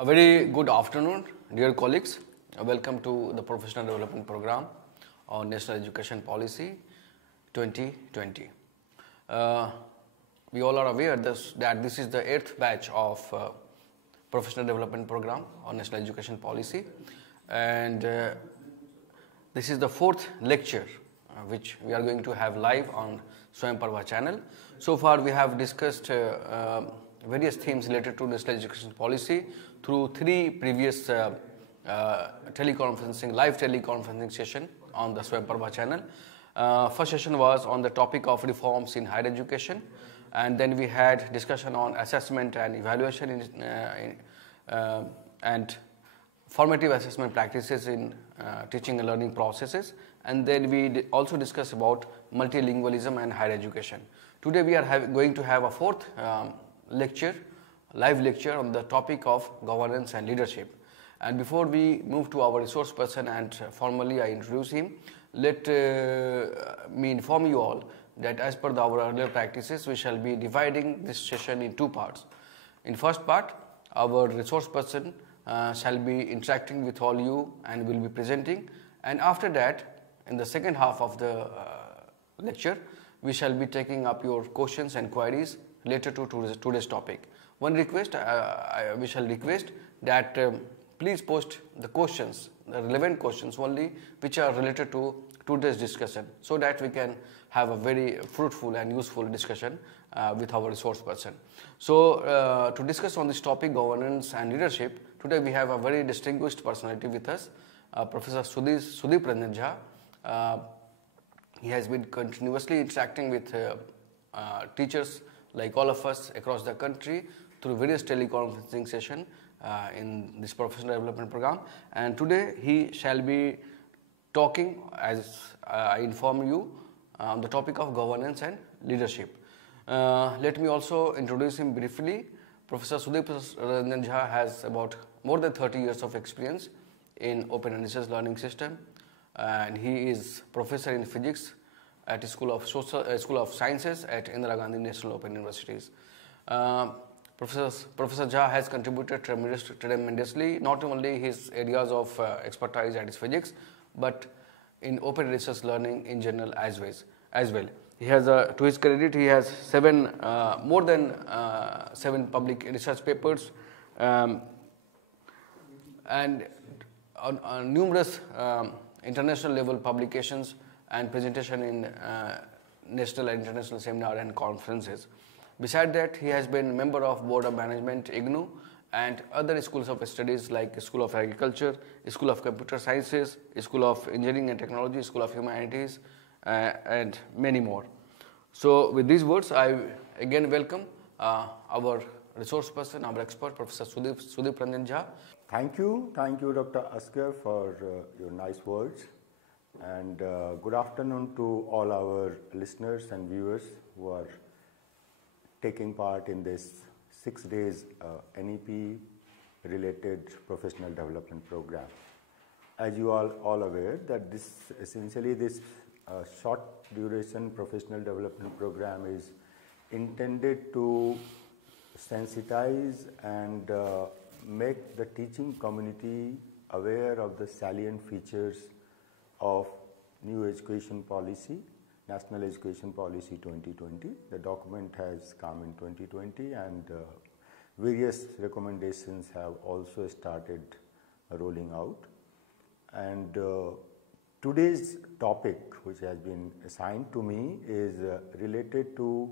A very good afternoon, dear colleagues. Welcome to the Professional Development Program on National Education Policy 2020. We all are aware that this is the 8th batch of Professional Development Program on National Education Policy, and this is the 4th lecture which we are going to have live on Swayamparva channel. So far we have discussed various themes related to national education policy through 3 previous live teleconferencing session on the Swayamparva channel. First session was on the topic of reforms in higher education, and then we had discussion on assessment and evaluation and formative assessment practices in teaching and learning processes, and then we also discussed about multilingualism and higher education. Today we are going to have a 4th live lecture on the topic of governance and leadership. And before we move to our resource person and formally I introduce him, let me inform you all that as per our earlier practices, we shall be dividing this session in 2 parts. In first part, our resource person shall be interacting with all you and will be presenting, and after that, in the second half of the lecture, we shall be taking up your questions and queries related to today's topic. One request, we shall request that please post the questions, the relevant questions only, which are related to today's discussion, so that we can have a very fruitful and useful discussion with our resource person. So to discuss on this topic, governance and leadership, today we have a very distinguished personality with us, Professor Sudip Ranjan Jha. He has been continuously interacting with teachers like all of us across the country through various teleconferencing sessions in this professional development program, and today he shall be talking, as I inform you, on the topic of governance and leadership. Let me also introduce him briefly. Professor Sudip Ranjan Jha has about more than 30 years of experience in open and research learning system, and he is professor in physics at School of Sciences at Indira Gandhi National Open Universities. Professor Jha has contributed tremendously, not only his areas of expertise that is physics, but in open research learning in general as well. He has, to his credit, he has more than 7 public research papers and on numerous international level publications and presentation in national and international seminar and conferences. Besides that, he has been member of Board of Management, IGNOU, and other schools of studies like School of Agriculture, School of Computer Sciences, School of Engineering and Technology, School of Humanities, and many more. So with these words, I again welcome our resource person, our expert, Professor Sudip Ranjan Jha. Thank you, Dr. Asghar, for your nice words, and good afternoon to all our listeners and viewers who are taking part in this 6 days NEP related professional development program. As you are all aware that this short duration professional development program is intended to sensitize and make the teaching community aware of the salient features of new education policy, National Education Policy 2020. The document has come in 2020, and various recommendations have also started rolling out. And today's topic, which has been assigned to me, is related to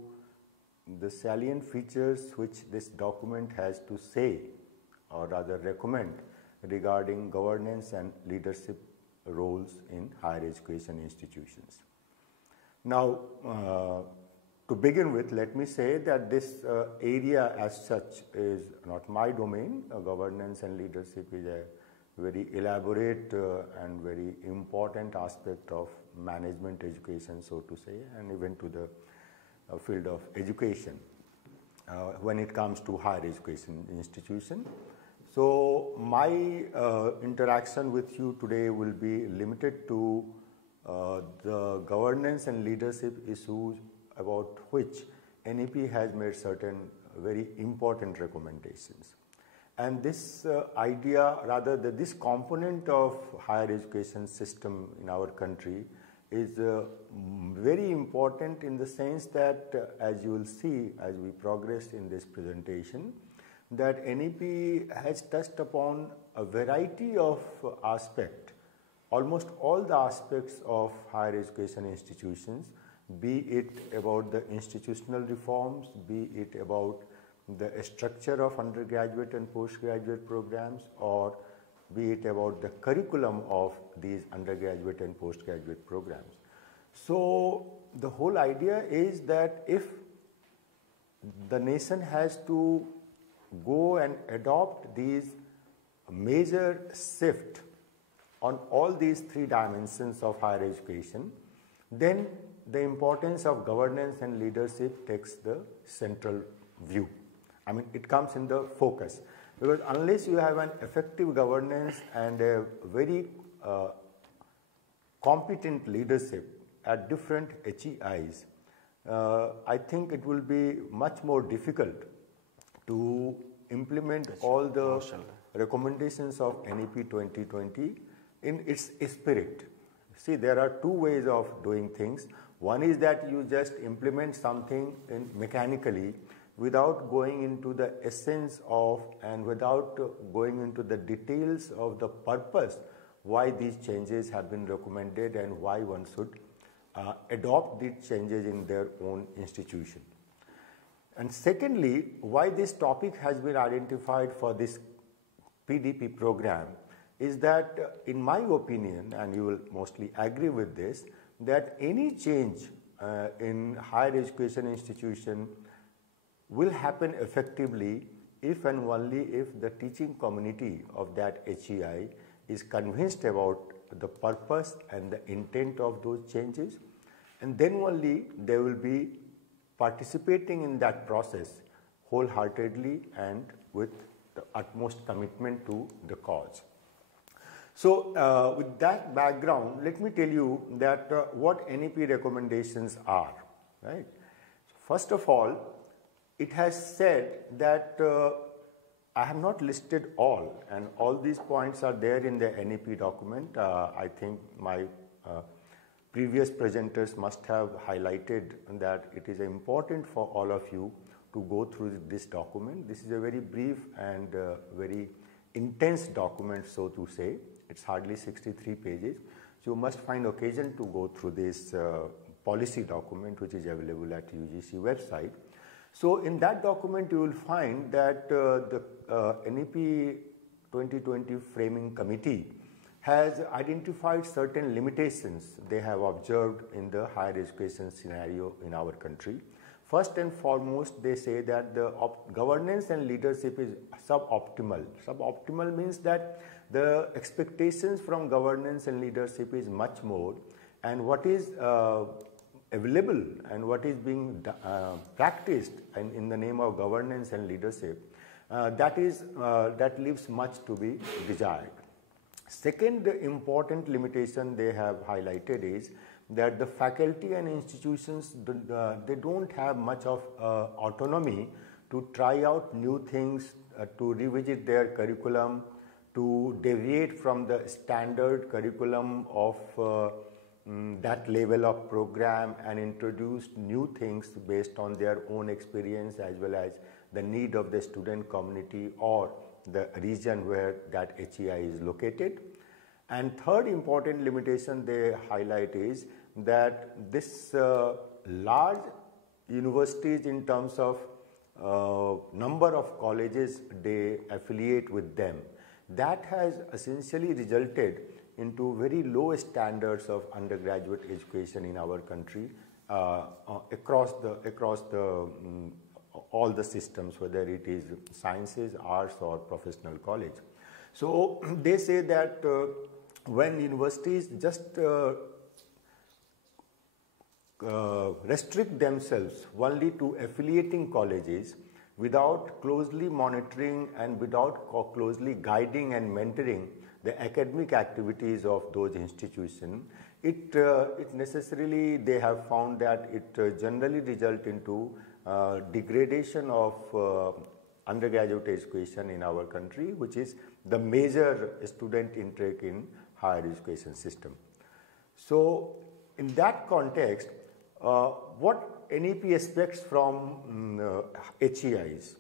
the salient features which this document has to say, or rather recommend, regarding governance and leadership roles in higher education institutions. Now, to begin with, let me say that this area as such is not my domain. Governance and leadership is a very elaborate and very important aspect of management education, so to say, and even to the field of education when it comes to higher education institution. So my interaction with you today will be limited to the governance and leadership issues about which NEP has made certain very important recommendations. And this idea, rather this component of higher education system in our country is very important in the sense that as you will see as we progress in this presentation, that NEP has touched upon a variety of aspects, almost all the aspects of higher education institutions, be it about the institutional reforms, be it about the structure of undergraduate and postgraduate programs, or be it about the curriculum of these undergraduate and postgraduate programs. So the whole idea is that if the nation has to go and adopt these major shift on all these three dimensions of higher education, then the importance of governance and leadership takes the central view. I mean, it comes in the focus, because unless you have an effective governance and a very competent leadership at different HEIs, I think it will be much more difficult to implement all the recommendations of NEP 2020 in its spirit. See, there are two ways of doing things. One is that you just implement something mechanically without going into the essence of and without going into the details of the purpose why these changes have been recommended and why one should adopt these changes in their own institution. And secondly, why this topic has been identified for this PDP program is that, in my opinion, and you will mostly agree with this, that any change in higher education institution will happen effectively if and only if the teaching community of that HEI is convinced about the purpose and the intent of those changes, and then only they will be participating in that process wholeheartedly and with the utmost commitment to the cause. So with that background, let me tell you that what NEP recommendations are, right? First of all, it has said that I have not listed all, and all these points are there in the NEP document. I think my previous presenters must have highlighted that it is important for all of you to go through this document. This is a very brief and very intense document, so to say. It's hardly 63 pages. So you must find occasion to go through this policy document, which is available at UGC website. So in that document, you will find that the NEP 2020 Framing Committee has identified certain limitations they have observed in the higher education scenario in our country. First and foremost, they say that the governance and leadership is suboptimal. Suboptimal means that the expectations from governance and leadership is much more, and what is available and what is being practiced in the name of governance and leadership, that leaves much to be desired. Second important limitation they have highlighted is that the faculty and institutions, they don't have much of autonomy to try out new things, to revisit their curriculum, to deviate from the standard curriculum of that level of program and introduce new things based on their own experience as well as the need of the student community or the region where that HEI is located. And third important limitation they highlight is that this large universities in terms of number of colleges they affiliate with them, that has essentially resulted into very low standards of undergraduate education in our country across all the systems, whether it is sciences, arts or professional college. So they say that when universities just restrict themselves only to affiliating colleges without closely monitoring and without closely guiding and mentoring the academic activities of those institutions, it necessarily, they have found that it generally result into degradation of undergraduate education in our country, which is the major student intake in higher education system. So in that context, what NEP expects from HEIs?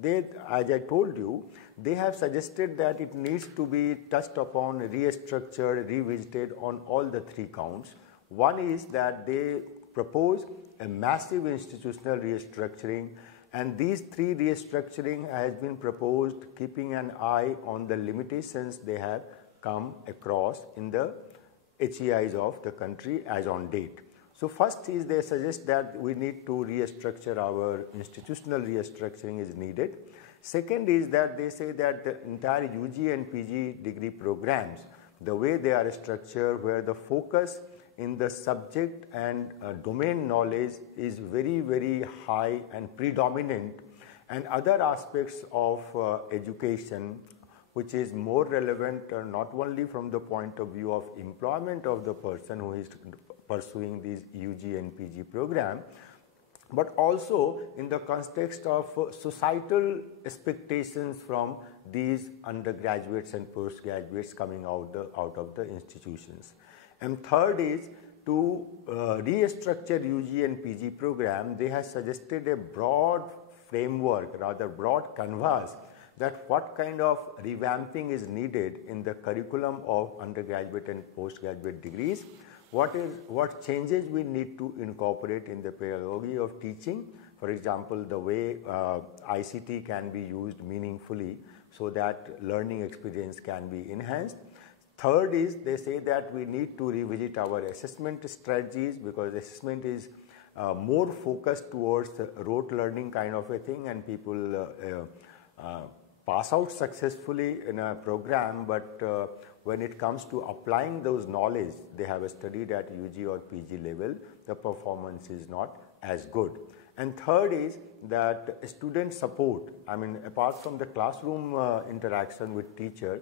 They, as I told you, they have suggested that it needs to be touched upon, restructured, revisited on all the three counts. One is that they propose a massive institutional restructuring, and these three restructuring has been proposed keeping an eye on the limitations they have come across in the HEIs of the country as on date. So first is they suggest that we need to restructure, our institutional restructuring is needed. Second is that they say that the entire UG and PG degree programs, the way they are structured, where the focus in the subject and domain knowledge is very, very high and predominant, and other aspects of education which is more relevant not only from the point of view of employment of the person who is pursuing these UG and PG program, but also in the context of societal expectations from these undergraduates and postgraduates coming out of the institutions. And third is to restructure UG and PG program. They have suggested a broad framework, rather broad canvas, that what kind of revamping is needed in the curriculum of undergraduate and postgraduate degrees, what changes we need to incorporate in the pedagogy of teaching. For example, the way ICT can be used meaningfully so that learning experience can be enhanced. Third is they say that we need to revisit our assessment strategies, because assessment is more focused towards rote learning kind of a thing, and people pass out successfully in a program, but when it comes to applying those knowledge they have studied at UG or PG level, the performance is not as good. And third is that student support, I mean, apart from the classroom interaction with teacher,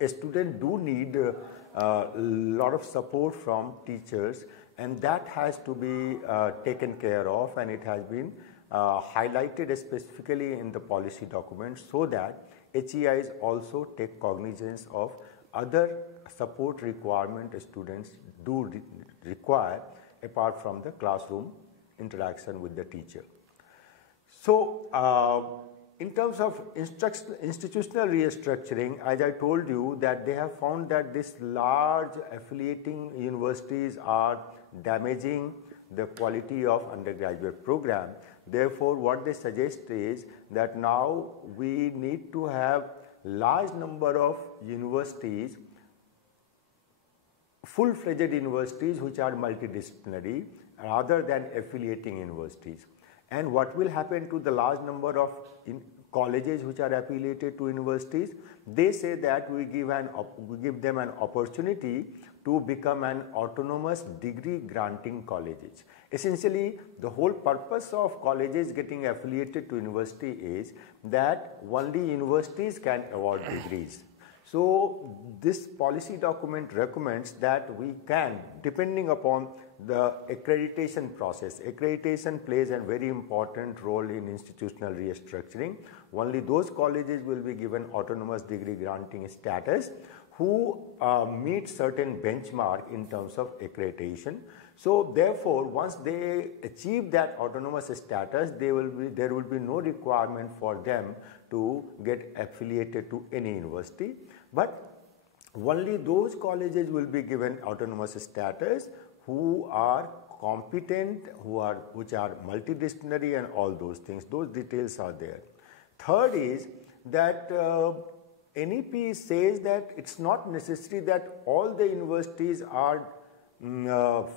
a student do need a lot of support from teachers, and that has to be taken care of, and it has been highlighted specifically in the policy document, so that HEIs also take cognizance of other support requirement students do require apart from the classroom interaction with the teacher. So in terms of institutional restructuring, as I told you, that they have found that this large affiliating universities are damaging the quality of undergraduate program. Therefore, what they suggest is that now we need to have large number of universities, full-fledged universities which are multidisciplinary rather than affiliating universities. And what will happen to the large number of colleges which are affiliated to universities? They say that we give them an opportunity to become an autonomous degree granting colleges. Essentially, the whole purpose of colleges getting affiliated to university is that only universities can award degrees. So this policy document recommends that we can, depending upon the accreditation process, accreditation plays a very important role in institutional restructuring. Only those colleges will be given autonomous degree granting status who meet certain benchmark in terms of accreditation. So therefore, once they achieve that autonomous status, there will be no requirement for them to get affiliated to any university, but only those colleges will be given autonomous status who are competent, which are multidisciplinary and all those things. Those details are there. Third is that NEP says that it's not necessary that all the universities are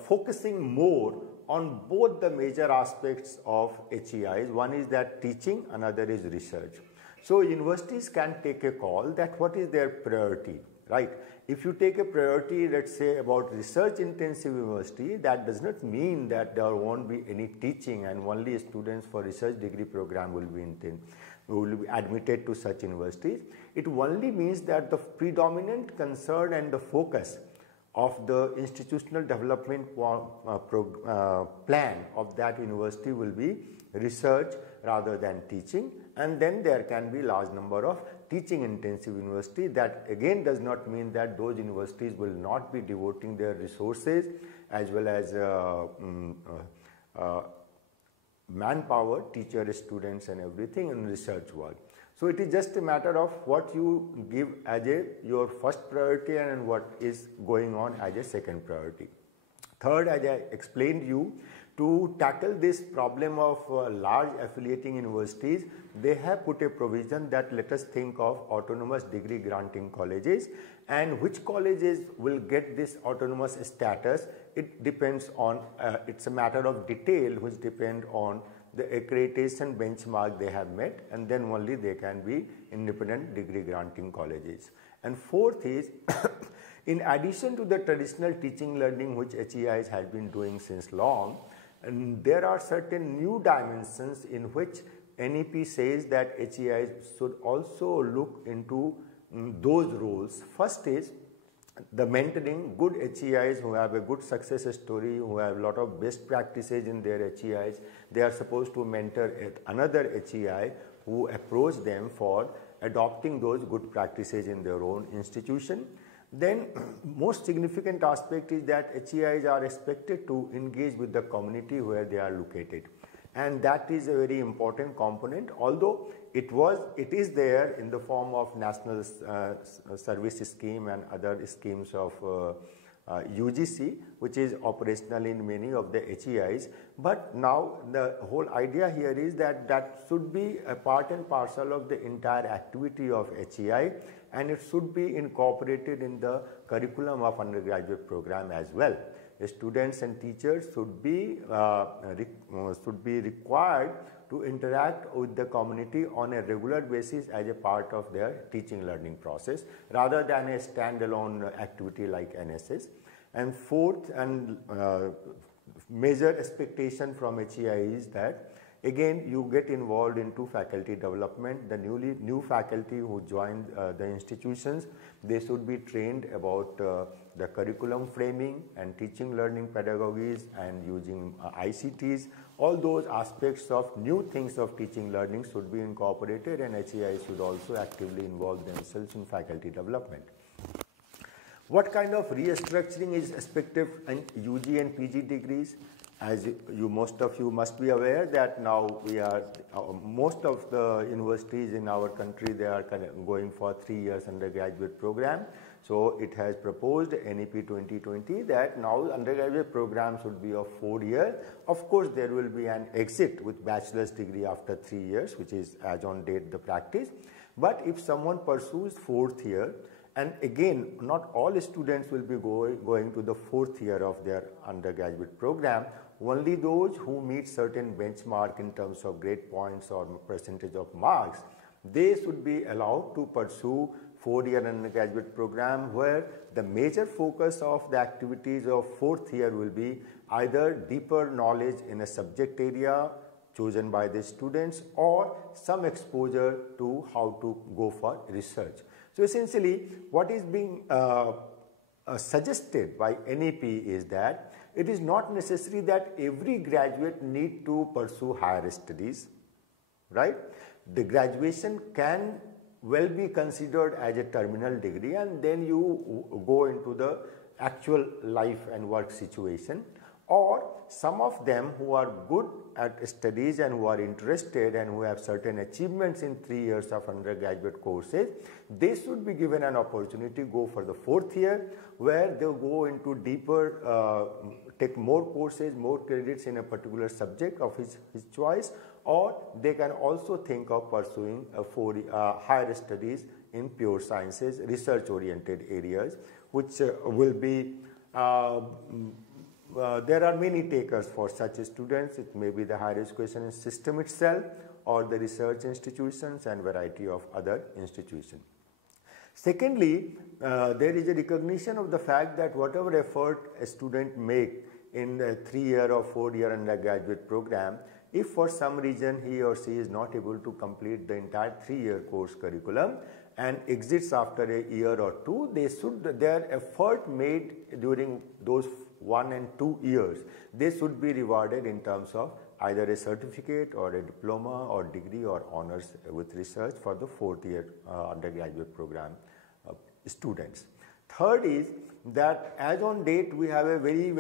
focusing more on both the major aspects of HEIs. One is that teaching, another is research. So universities can take a call that what is their priority, right? If you take a priority, let's say about research intensive university, that does not mean that there won't be any teaching and only students for research degree program will be admitted to such universities. It only means that the predominant concern and the focus of the institutional development plan of that university will be research rather than teaching, and then there can be large number of teaching intensive universities. That again does not mean that those universities will not be devoting their resources as well as manpower, teachers, students and everything in research work. So it is just a matter of what you give as your first priority and what is going on as a second priority. Third, as I explained you, to tackle this problem of large affiliating universities, they have put a provision that let us think of autonomous degree granting colleges, and which colleges will get this autonomous status. It depends on, it's a matter of detail which depend on the accreditation benchmark they have met, and then only they can be independent degree granting colleges. And fourth is, in addition to the traditional teaching learning which HEIs has been doing since long, and there are certain new dimensions in which NEP says that HEIs should also look into those roles. First is the mentoring. Good HEIs who have a good success story, who have a lot of best practices in their HEIs, they are supposed to mentor another HEI who approach them for adopting those good practices in their own institution. Then most significant aspect is that HEIs are expected to engage with the community where they are located, and that is a very important component, although it is there in the form of National Service Scheme and other schemes of UGC, which is operational in many of the HEIs. But now the whole idea here is that that should be a part and parcel of the entire activity of HEI, and it should be incorporated in the curriculum of undergraduate program as well. The students and teachers should be required to interact with the community on a regular basis as a part of their teaching learning process, rather than a standalone activity like NSS. And fourth and major expectation from HEI is that again you get involved into faculty development. The new faculty who join the institutions, they should be trained about the curriculum framing and teaching learning pedagogies and using ICTs. All those aspects of new things of teaching learning should be incorporated, and HEI should also actively involve themselves in faculty development. What kind of restructuring is expected in UG and PG degrees? As most of you must be aware that now we are, most of the universities in our country, they are going for 3 years undergraduate program. So it has proposed NEP 2020 that now undergraduate program should be of 4 years. Of course, there will be an exit with bachelor's degree after 3 years, which is as on date the practice. But if someone pursues 4th year, and again, not all students will be going to the 4th year of their undergraduate program. Only those who meet certain benchmark in terms of grade points or percentage of marks, they should be allowed to pursue 4-year undergraduate program, where the major focus of the activities of 4th year will be either deeper knowledge in a subject area chosen by the students, or some exposure to how to go for research. So essentially, what is being suggested by NEP is that it is not necessary that every graduate need to pursue higher studies, right? The graduation can well be considered as a terminal degree, and then you go into the actual life and work situation. Or some of them who are good at studies and who are interested and who have certain achievements in 3 years of undergraduate courses, they should be given an opportunity to go for the 4th year, where they go into deeper, take more courses, more credits in a particular subject of his choice, or they can also think of pursuing higher studies in pure sciences, research oriented areas, which will be there are many takers for such students. It may be the higher education system itself, or the research institutions and variety of other institutions. Secondly, there is a recognition of the fact that whatever effort a student make in a 3-year or 4-year undergraduate program, if for some reason he or she is not able to complete the entire 3-year course curriculum and exits after a year or two, their effort made during those 1 and 2 years, they should be rewarded in terms of either a certificate or a diploma or degree or honors with research for the 4th year undergraduate program students. Third is that as on date we have a very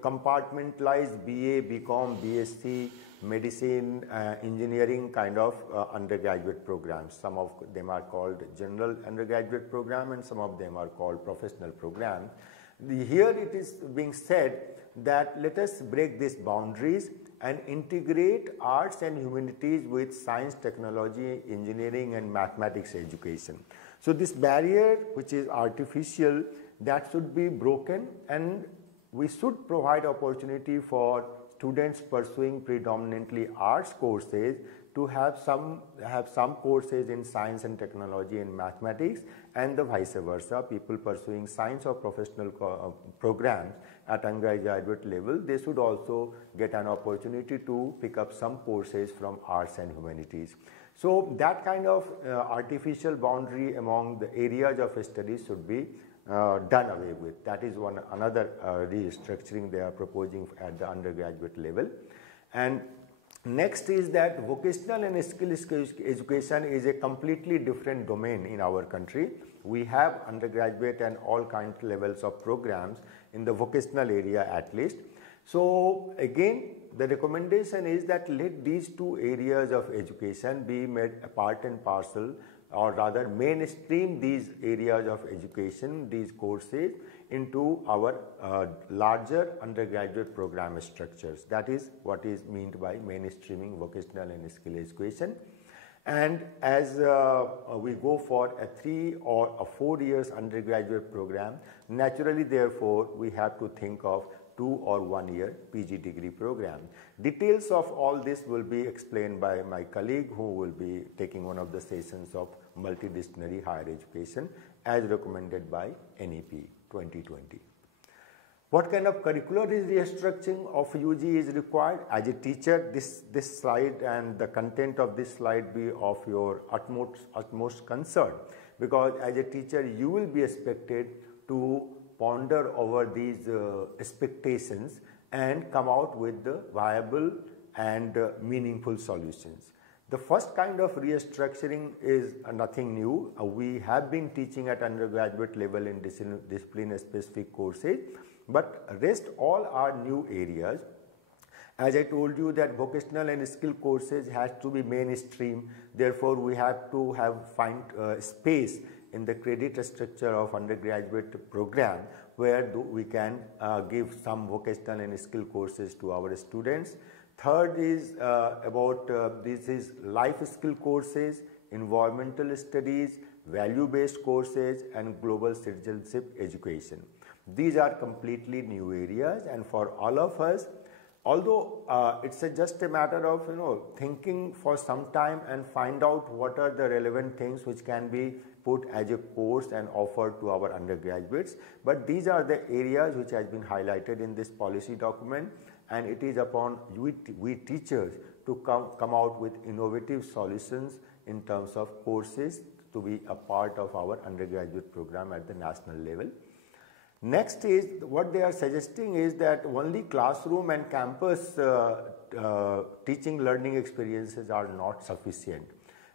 compartmentalized BA, BCom, BSc, medicine, engineering kind of undergraduate programs. Some of them are called general undergraduate program and some of them are called professional program. Here it is being said that let us break these boundaries and integrate arts and humanities with science, technology, engineering and mathematics education. So this barrier which is artificial, that should be broken, and we should provide opportunity for students pursuing predominantly arts courses to have some courses in science and technology and mathematics, and the vice versa. People pursuing science or professional programs at undergraduate level, they should also get an opportunity to pick up some courses from arts and humanities. So that kind of artificial boundary among the areas of study should be done away with. That is another restructuring they are proposing at the undergraduate level. And next is that vocational and skill education is a completely different domain in our country. We have undergraduate and all kinds of levels of programs in the vocational area at least. So again, the recommendation is that let these two areas of education be made a part and parcel, or rather mainstream these areas of education, these courses into our larger undergraduate program structures. That is what is meant by mainstreaming vocational and skill education. And as we go for a 3 or a 4 years undergraduate program, naturally therefore we have to think of 2 or 1 year PG degree program. Details of all this will be explained by my colleague who will be taking one of the sessions of multidisciplinary higher education as recommended by NEP 2020. What kind of curricular restructuring of UG is required? As a teacher, this slide and the content of this slide be of your utmost concern, because as a teacher you will be expected to ponder over these expectations and come out with the viable and meaningful solutions. The first kind of restructuring is nothing new. We have been teaching at undergraduate level in discipline specific courses, but rest all are new areas. As I told you that vocational and skill courses has to be mainstream, therefore we have to find space in the credit structure of undergraduate program where we can give some vocational and skill courses to our students. Third is this is life skill courses, environmental studies, value-based courses and global citizenship education. These are completely new areas, and for all of us, although it's just a matter of thinking for some time and find out what are the relevant things which can be put as a course and offered to our undergraduates, but these are the areas which has been highlighted in this policy document, and it is upon we teachers to come out with innovative solutions in terms of courses to be a part of our undergraduate program at the national level. Next is what they are suggesting is that only classroom and campus teaching learning experiences are not sufficient,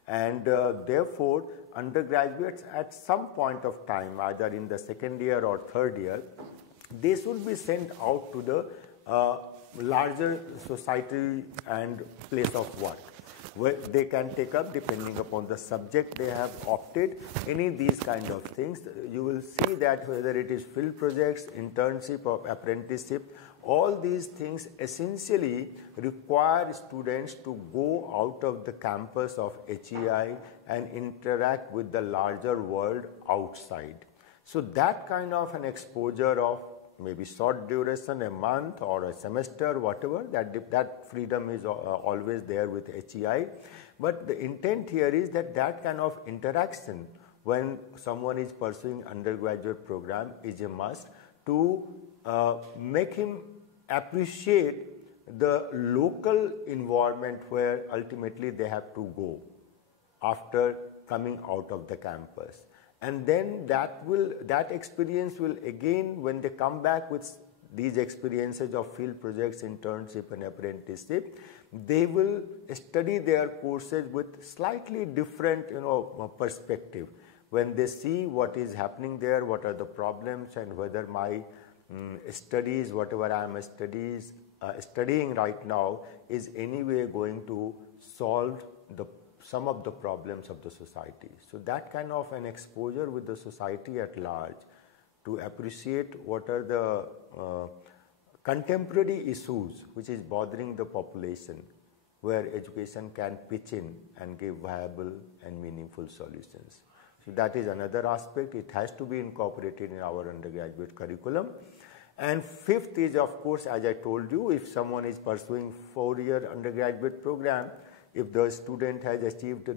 and therefore undergraduates at some point of time, either in the second year or third year, they should be sent out to the larger society and place of work, where they can take up, depending upon the subject they have opted, any these kind of things. You will see that whether it is field projects, internship or apprenticeship, all these things essentially require students to go out of the campus of HEI and interact with the larger world outside. So that kind of an exposure of maybe short duration, a month or a semester, whatever, that freedom is always there with HEI. But the intent here is that that kind of interaction when someone is pursuing undergraduate program is a must to make him appreciate the local environment where ultimately they have to go after coming out of the campus. And then that experience will again, when they come back with these experiences of field projects, internship and apprenticeship, they will study their courses with slightly different perspective. When they see what is happening there, what are the problems, and whether my studies, whatever I am studying right now, is anyway going to solve some of the problems of the society. So that kind of an exposure with the society at large to appreciate what are the contemporary issues which is bothering the population, where education can pitch in and give viable and meaningful solutions. So that is another aspect. It has to be incorporated in our undergraduate curriculum. And fifth is, of course, as I told you, if someone is pursuing 4-year undergraduate program, if the student has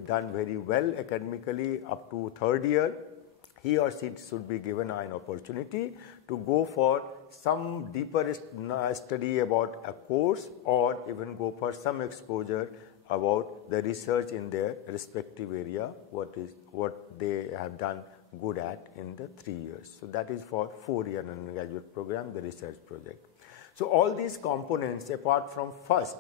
done very well academically up to 3rd year, he or she should be given an opportunity to go for some deeper study about a course, or even go for some exposure about the research in their respective area, what they have done good at in the 3 years. So that is for 4-year undergraduate program, the research project. So all these components, apart from first,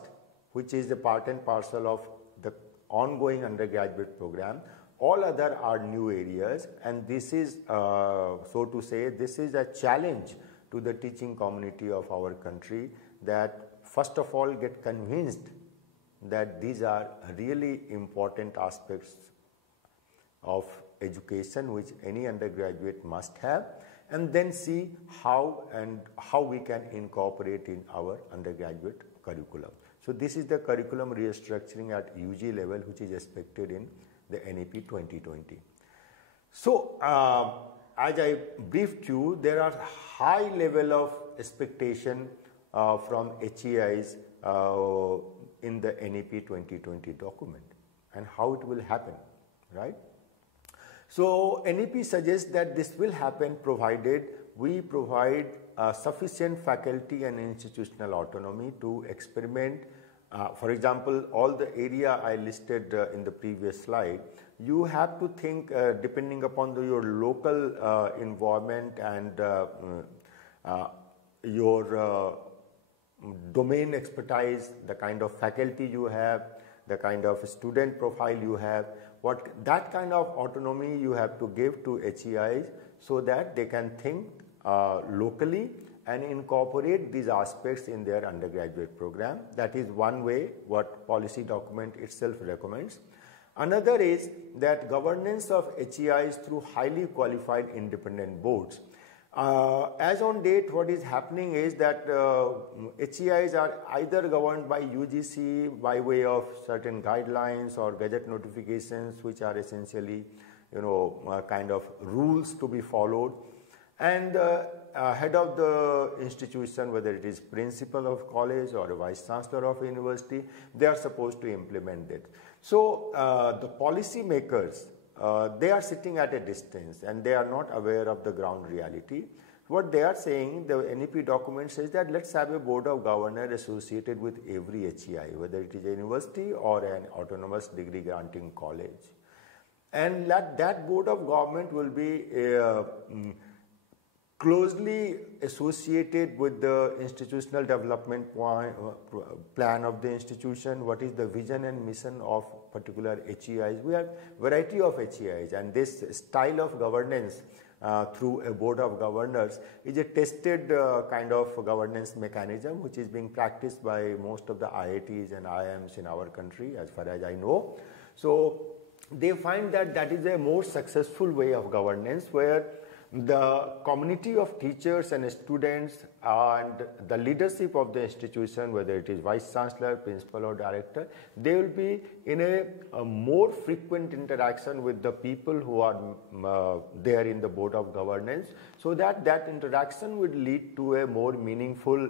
which is the part and parcel of the ongoing undergraduate program, all other are new areas, and this is, so to say, this is a challenge to the teaching community of our country, that first of all get convinced that these are really important aspects of education which any undergraduate must have, and then see how we can incorporate in our undergraduate curriculum. So this is the curriculum restructuring at UG level, which is expected in the NEP 2020. So as I briefed you, there are high level of expectation from HEIs in the NEP 2020 document, and how it will happen, right? So NEP suggests that this will happen provided we provide sufficient faculty and institutional autonomy to experiment. For example, all the area I listed in the previous slide, you have to think depending upon your local environment and your domain expertise, the kind of faculty you have, the kind of student profile you have, that kind of autonomy you have to give to HEIs so that they can think locally and incorporate these aspects in their undergraduate program. That is one way what policy document itself recommends. Another is that governance of HEIs through highly qualified independent boards. As on date, what is happening is that HEIs are either governed by UGC by way of certain guidelines or gazette notifications, which are essentially, kind of rules to be followed. And head of the institution, whether it is principal of college or a vice chancellor of university, they are supposed to implement it. So the policy makers, they are sitting at a distance and they are not aware of the ground reality. What they are saying, the NEP document says that let's have a board of governors associated with every HEI, whether it is a university or an autonomous degree granting college. And that board of government will be closely associated with the institutional development plan of the institution, what is the vision and mission of particular HEIs. We have variety of HEIs, and this style of governance through a board of governors is a tested kind of governance mechanism which is being practiced by most of the IITs and IIMs in our country, as far as I know. So they find that that is a more successful way of governance, where the community of teachers and students and the leadership of the institution, whether it is vice chancellor, principal or director, they will be in a more frequent interaction with the people who are there in the board of governance, so that that interaction would lead to a more meaningful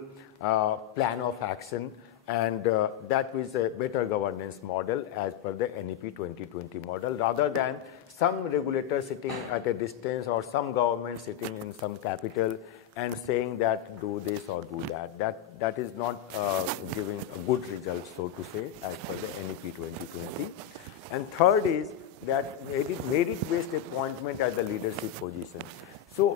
plan of action, and that is a better governance model as per the NEP 2020 model, rather than some regulator sitting at a distance or some government sitting in some capital and saying that do this or do that. That is not giving a good result, so to say, as per the NEP 2020. And third is that merit-based appointment at the leadership position. So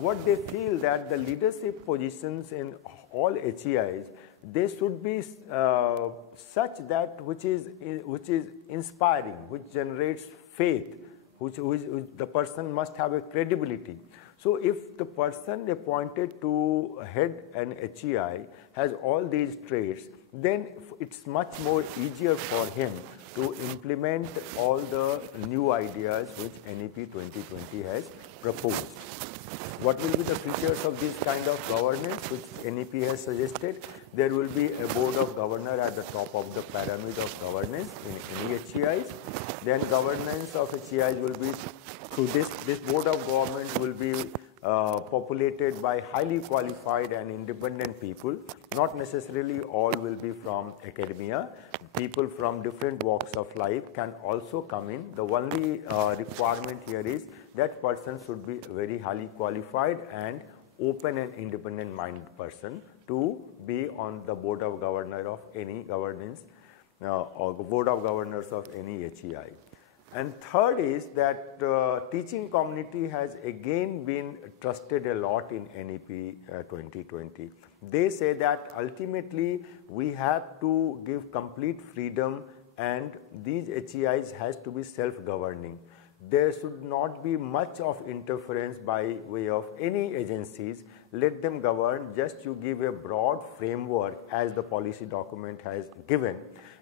what they feel that the leadership positions in all HEIs, they should be such that which is inspiring, which generates faith, which the person must have a credibility. So if the person appointed to head an HEI has all these traits, then it's much more easier for him to implement all the new ideas which NEP 2020 has proposed. What will be the features of this kind of governance which NEP has suggested? There will be a board of governor at the top of the pyramid of governance in any HEIs. Then governance of HEIs will be through this board of government will be populated by highly qualified and independent people. Not necessarily all will be from academia. People from different walks of life can also come in. The only requirement here is that person should be very highly qualified and open and independent minded person to be on the board of governor of any governance or board of governors of any HEI. And third is that teaching community has again been trusted a lot in NEP 2020. They say that ultimately we have to give complete freedom and these HEIs has to be self-governing. There should not be much of interference by way of any agencies. Let them govern, just you give a broad framework as the policy document has given,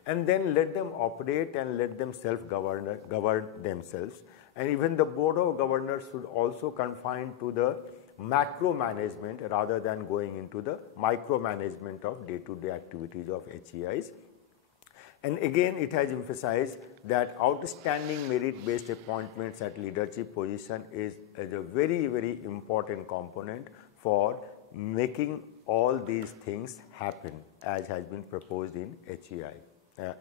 and then let them operate and let them govern themselves. And even the board of governors should also confine to the macro management rather than going into the micro management of day-to-day activities of HEIs. And again, it has emphasized that outstanding merit-based appointments at leadership position is a very, very important component for making all these things happen as has been proposed in HEI,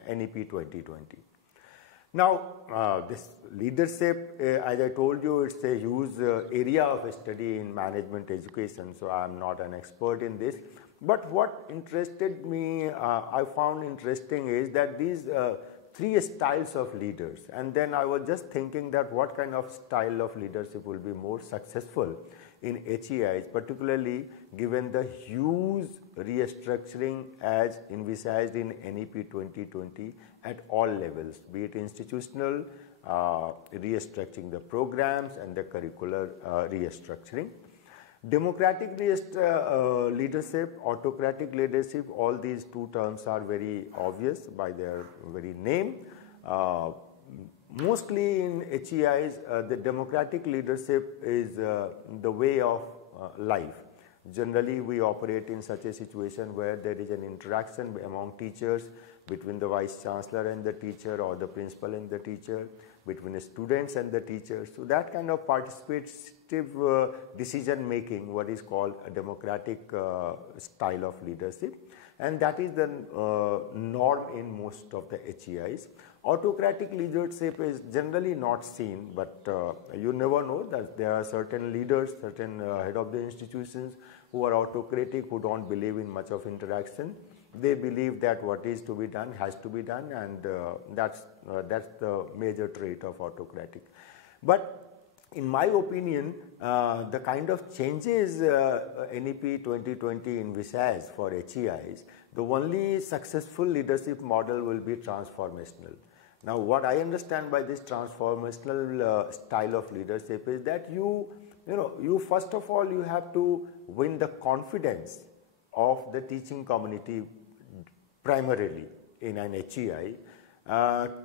NEP 2020. Now, this leadership, as I told you, it's a huge area of study in management education, so I am not an expert in this. But what interested me, I found interesting is that these three styles of leaders, and then I was just thinking that what kind of style of leadership will be more successful in HEIs, particularly given the huge restructuring as envisaged in NEP 2020 at all levels, be it institutional, restructuring the programs and the curricular restructuring. Democratic leadership, autocratic leadership, all these two terms are very obvious by their very name. Mostly in HEIs, the democratic leadership is the way of life. Generally, we operate in such a situation where there is an interaction among teachers, between the vice chancellor and the teacher, or the principal and the teacher, between the students and the teachers. So that kind of participative decision making, what is called a democratic style of leadership, and that is the norm in most of the HEIs. Autocratic leadership is generally not seen, but you never know that there are certain leaders, certain head of the institutions who are autocratic, who don't believe in much of interaction. They believe that what is to be done has to be done, and that's the major trait of autocratic. But in my opinion, the kind of changes NEP 2020 envisages for HEIs, the only successful leadership model will be transformational. Now, what I understand by this transformational style of leadership is that you first of all, you have to win the confidence of the teaching community primarily in an HEI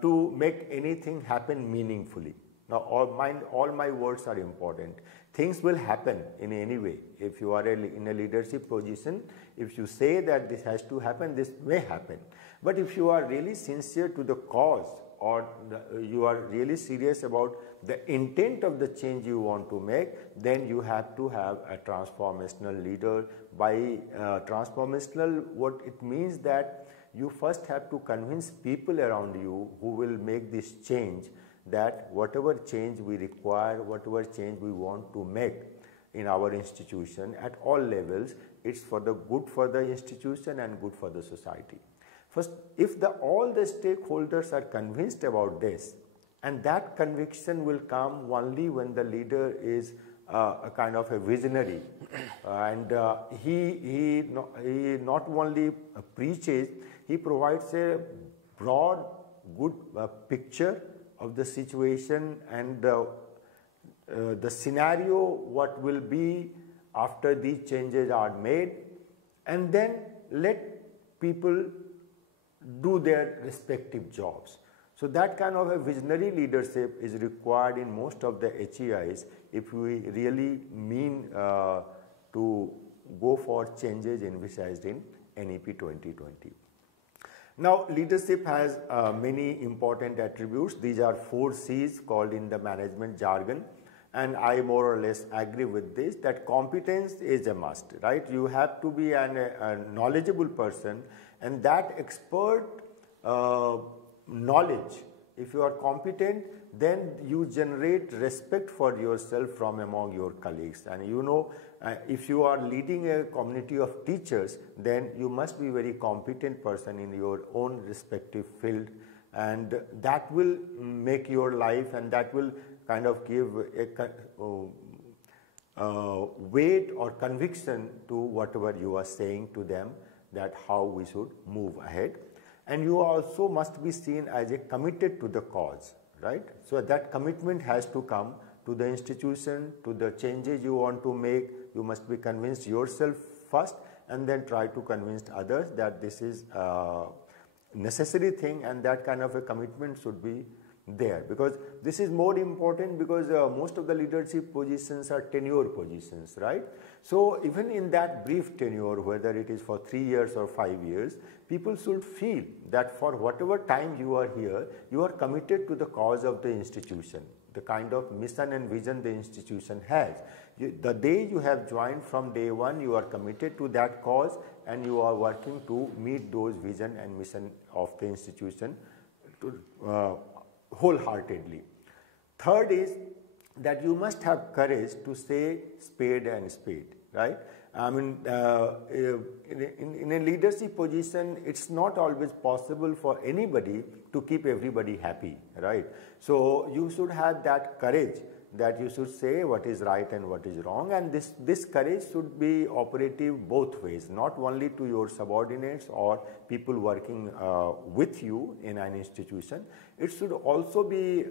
to make anything happen meaningfully. Now, all my words are important. Things will happen in any way. If you are in a leadership position, if you say that this has to happen, this may happen. But if you are really sincere to the cause, or you are really serious about the intent of the change you want to make, then you have to have a transformational leader. By transformational, what it means that you first have to convince people around you who will make this change, that whatever change we require, whatever change we want to make in our institution at all levels, it's for the good for the institution and good for the society. First, if all the stakeholders are convinced about this, and that conviction will come only when the leader is a kind of a visionary, and he not only preaches, he provides a broad, good picture of the situation and the scenario, what will be after these changes are made, and then let people do their respective jobs. So that kind of a visionary leadership is required in most of the HEIs if we really mean to go for changes envisaged in NEP 2020. Now, leadership has many important attributes. These are 4 C's called in the management jargon, and I more or less agree with this, that competence is a must, right? You have to be a knowledgeable person, and that expert knowledge, if you are competent, then you generate respect for yourself from among your colleagues. And you know, if you are leading a community of teachers, then you must be a very competent person in your own respective field, and that will make your life, and that will kind of give a weight or conviction to whatever you are saying to them, that how we should move ahead. And you also must be seen as a committed to the cause, right? So that commitment has to come to the institution, to the changes you want to make. You must be convinced yourself first, and then try to convince others that this is a necessary thing, and that kind of a commitment should be there, because this is more important, because most of the leadership positions are tenure positions, right? So even in that brief tenure, whether it is for 3 years or 5 years, people should feel that for whatever time you are here, you are committed to the cause of the institution, the kind of mission and vision the institution has. The day you have joined, from day one, you are committed to that cause, and you are working to meet those vision and mission of the institution to, wholeheartedly. Third is that you must have courage to say spade and spade, right? I mean, in a leadership position, it's not always possible for anybody to keep everybody happy, right? So you should have that courage, that you should say what is right and what is wrong, and this courage should be operative both ways, not only to your subordinates or people working with you in an institution. It should also be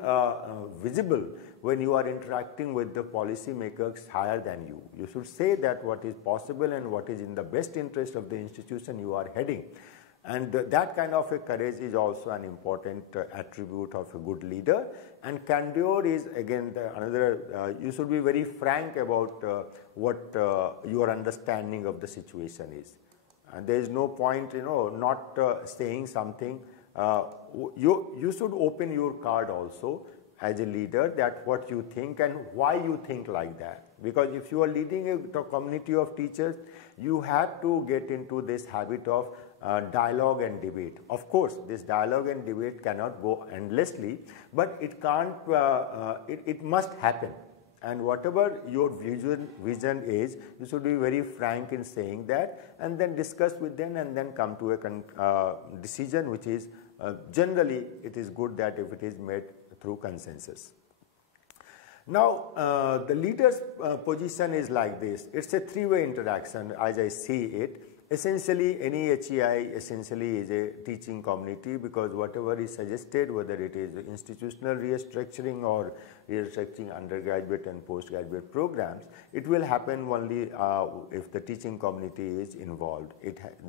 visible when you are interacting with the policy makers higher than you. You should say that what is possible and what is in the best interest of the institution you are heading. And that kind of a courage is also an important attribute of a good leader. And candor is again another, you should be very frank about what your understanding of the situation is. And there is no point, not saying something. You should open your card also as a leader, that what you think and why you think like that. Because if you are leading a community of teachers, you have to get into this habit of dialogue and debate. Of course, this dialogue and debate cannot go endlessly, but it can't. It must happen. And whatever your vision is, you should be very frank in saying that, and then discuss with them, and then come to a decision, which is generally it is good that if it is made through consensus. Now, the leader's position is like this. It's a three-way interaction as I see it. Essentially, any HEI essentially is a teaching community, because whatever is suggested, whether it is institutional restructuring or restructuring undergraduate and postgraduate programs, it will happen only if the teaching community is involved.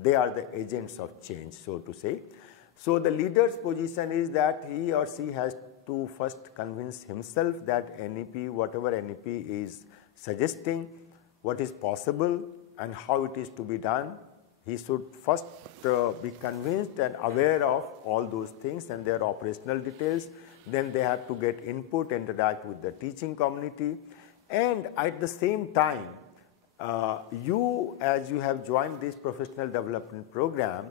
They are the agents of change, so to say. So the leader's position is that he or she has to first convince himself that NEP, whatever NEP is suggesting, what is possible and how it is to be done. He should first be convinced and aware of all those things and their operational details. Then they have to get input, interact with the teaching community. And at the same time, you, as you have joined this professional development program,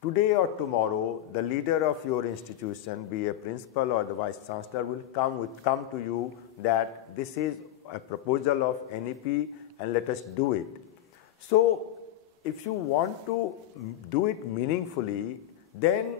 today or tomorrow, the leader of your institution, be a principal or the vice chancellor, will come to you that this is a proposal of NEP and let us do it. So if you want to do it meaningfully, then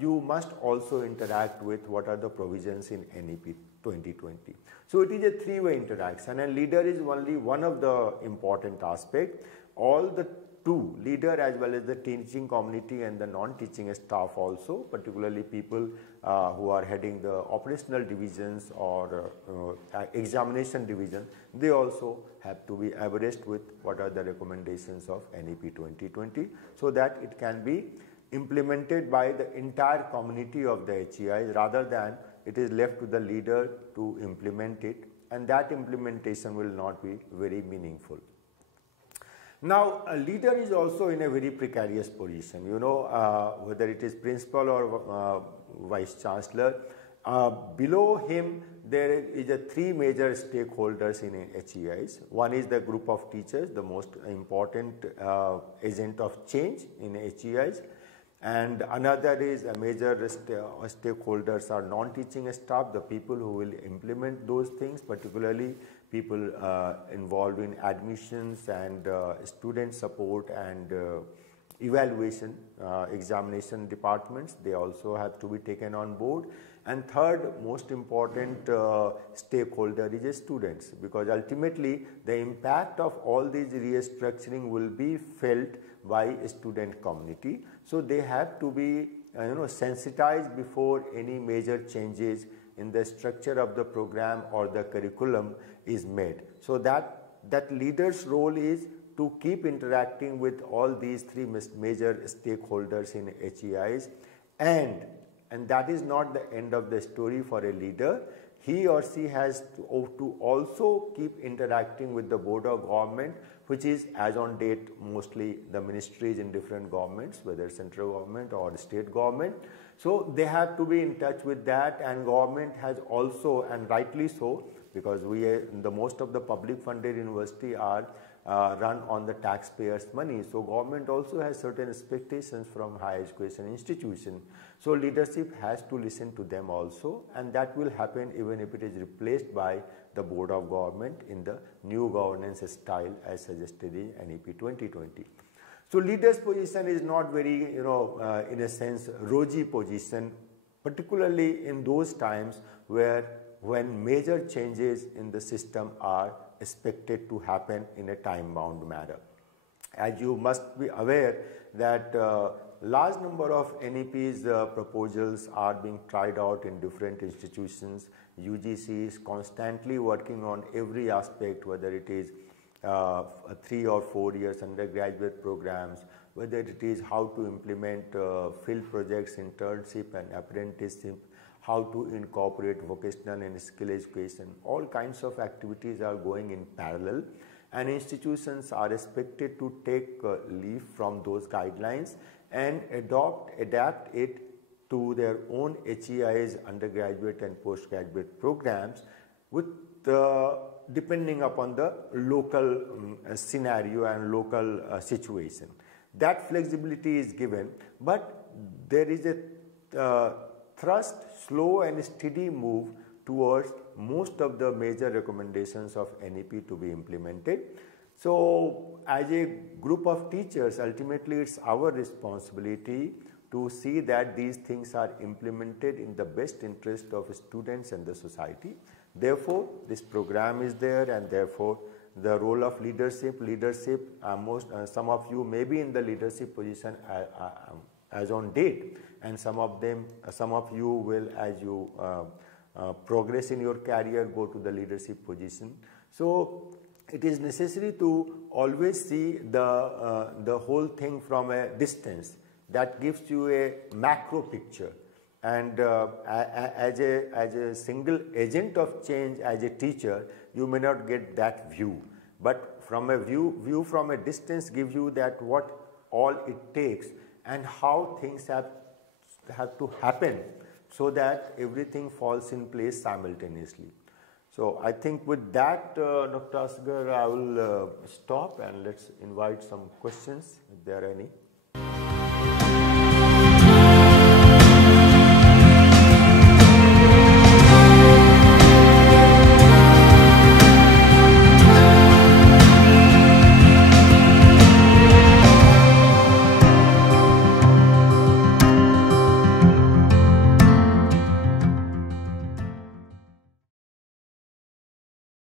you must also interact with what are the provisions in NEP 2020. So it is a three-way interaction, and leader is only one of the important aspects. All the two, leader as well as the teaching community and the non-teaching staff also, particularly people who are heading the operational divisions or examination division, they also have to be abreast with what are the recommendations of NEP 2020, so that it can be implemented by the entire community of the HEIs, rather than it is left to the leader to implement it, and that implementation will not be very meaningful. Now, a leader is also in a very precarious position, you know, whether it is principal or vice chancellor. Below him, there is a three major stakeholders in HEIs. One is the group of teachers, the most important agent of change in HEIs. And another is a major stakeholders are non-teaching staff, the people who will implement those things, particularly people involved in admissions and student support and evaluation, examination departments. They also have to be taken on board. And third most important stakeholder is students, because ultimately the impact of all these restructuring will be felt by a student community. So they have to be sensitized before any major changes in the structure of the program or the curriculum is made. So that leader's role is to keep interacting with all these three major stakeholders in HEIs, and that is not the end of the story for a leader. He or she has to also keep interacting with the board of government, which is as on date mostly the ministries in different governments, whether central government or state government. So they have to be in touch with that, and government has also, and rightly so, because the most of the public funded university are run on the taxpayers' money. So government also has certain expectations from higher education institution. So leadership has to listen to them also, and that will happen even if it is replaced by the board of government in the new governance style as suggested in NEP 2020. So leader's position is not very, in a sense, rosy position, particularly in those times when major changes in the system are expected to happen in a time-bound manner. As you must be aware that large number of NEP's proposals are being tried out in different institutions. UGC is constantly working on every aspect, whether it is 3 or 4 years undergraduate programs, whether it is how to implement field projects, internship and apprenticeship, how to incorporate vocational and skill education. All kinds of activities are going in parallel, and institutions are expected to take leave from those guidelines and adapt it to their own HEI's undergraduate and postgraduate programs with depending upon the local scenario and local situation. That flexibility is given, but there is a thrust, slow and steady move towards most of the major recommendations of NEP to be implemented. So as a group of teachers, ultimately it's our responsibility to see that these things are implemented in the best interest of students and the society. Therefore, this program is there, and therefore the role of leadership, some of you may be in the leadership position as on date, and some of you will, as you progress in your career, go to the leadership position. So it is necessary to always see the whole thing from a distance. That gives you a macro picture, and as a single agent of change, as a teacher, you may not get that view, but from a view from a distance gives you that what all it takes and how things have to happen so that everything falls in place simultaneously. So I think with that, Dr. Asgar, I will stop, and let's invite some questions if there are any.